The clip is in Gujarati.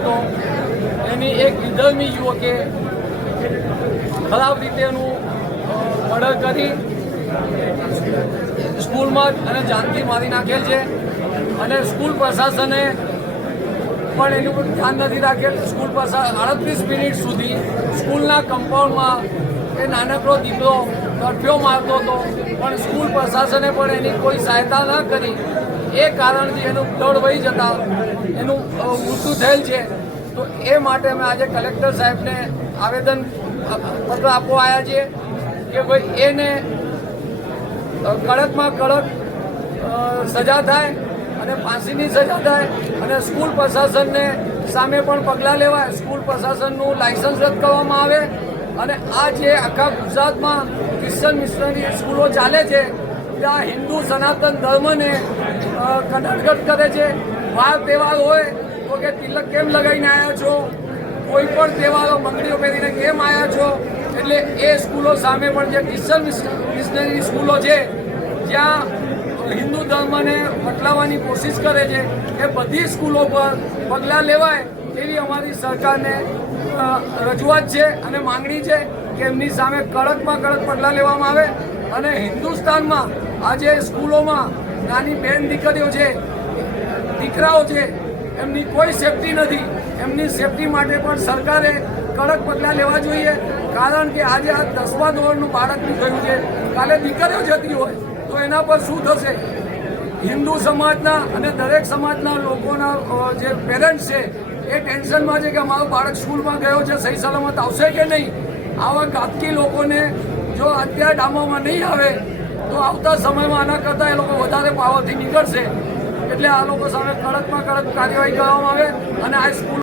હતો એની એક વિધર્મી યુવકે ખરાબ રીતે એનું મર્ડર કરી સ્કૂલમાં અને જાનથી મારી નાખેલ છે અને સ્કૂલ પ્રશાસને પણ એનું પર ધ્યાન નથી રાખેલ. સ્કૂલ પ્રશાસન 38 મિનિટ સુધી સ્કૂલના કમ્પાઉન્ડમાં એ નાનકડો દીકરો તડફિયો મારતો હતો પણ સ્કૂલ પ્રશાસને પણ એની કોઈ સહાયતા ન કરી. એ કારણથી એનું બ્લડ વહી જતા એનું મૃત્યુ થયેલ છે. તો એ માટે અમે આજે કલેક્ટર સાહેબને આવેદન પત્ર આપવા આવ્યા છીએ કે ભાઈ એને કડકમાં કડક સજા થાય અને ફાંસીની સજા થાય અને સ્કૂલ પ્રશાસનને સામે પણ પગલાં લેવાય. સ્કૂલ પ્રશાસનનું લાયસન્સ રદ કરવામાં આવે અને આ જે આખા ગુજરાતમાં ક્રિશ્ચન મિશનરી સ્કૂલો ચાલે છે ત્યાં હિન્દુ સનાતન ધર્મને કનડગત કરે છે. વાર તહેવાર હોય તો કે તિલક કેમ લગાવીને આવ્યા છો, કોઈ પણ તહેવારો બંગડીઓ પહેરીને કેમ આવ્યા છો. એટલે એ સ્કૂલો સામે પણ જે ક્રિશ્ચન મિશનરી સ્કૂલો છે જ્યાં હિન્દુ ધર્મને બદલાવવાની કોશિશ કરે છે એ બધી સ્કૂલો પર પગલાં લેવાય એવી અમારી સરકારને રજૂઆત છે અને માંગણી છે કે એમની સામે કડકમાં કડક પગલાં લેવામાં આવે. અને હિન્દુસ્તાનમાં આજે સ્કૂલોમાં નાની બહેન દીકરીઓ છે, દીકરાઓ છે, એમની કોઈ સેફટી નથી. એમની સેફટી માટે પણ સરકારે કડક પગલાં લેવા જોઈએ. કારણ કે આજે આ 10મા ધોરણનું બાળક નીકળ્યું છે, કાલે દીકરીઓ જતી હોય તો એના પર શું થશે? હિન્દુ સમાજના અને દરેક સમાજના લોકોના જે પેરેન્ટ્સ છે એ ટેન્શનમાં છે કે અમારું બાળક સ્કૂલમાં ગયો છે, સહી સલામત આવશે કે નહીં. આવા ઘાતકી લોકોને જો અત્યારે ડામવામાં નહીં આવે તો આવતા સમયમાં આના કરતાં એ લોકો વધારે પાવરથી નીકળશે. એટલે આ લોકો સામે કડકમાં કડક કાર્યવાહી કરવામાં આવે અને આ સ્કૂલ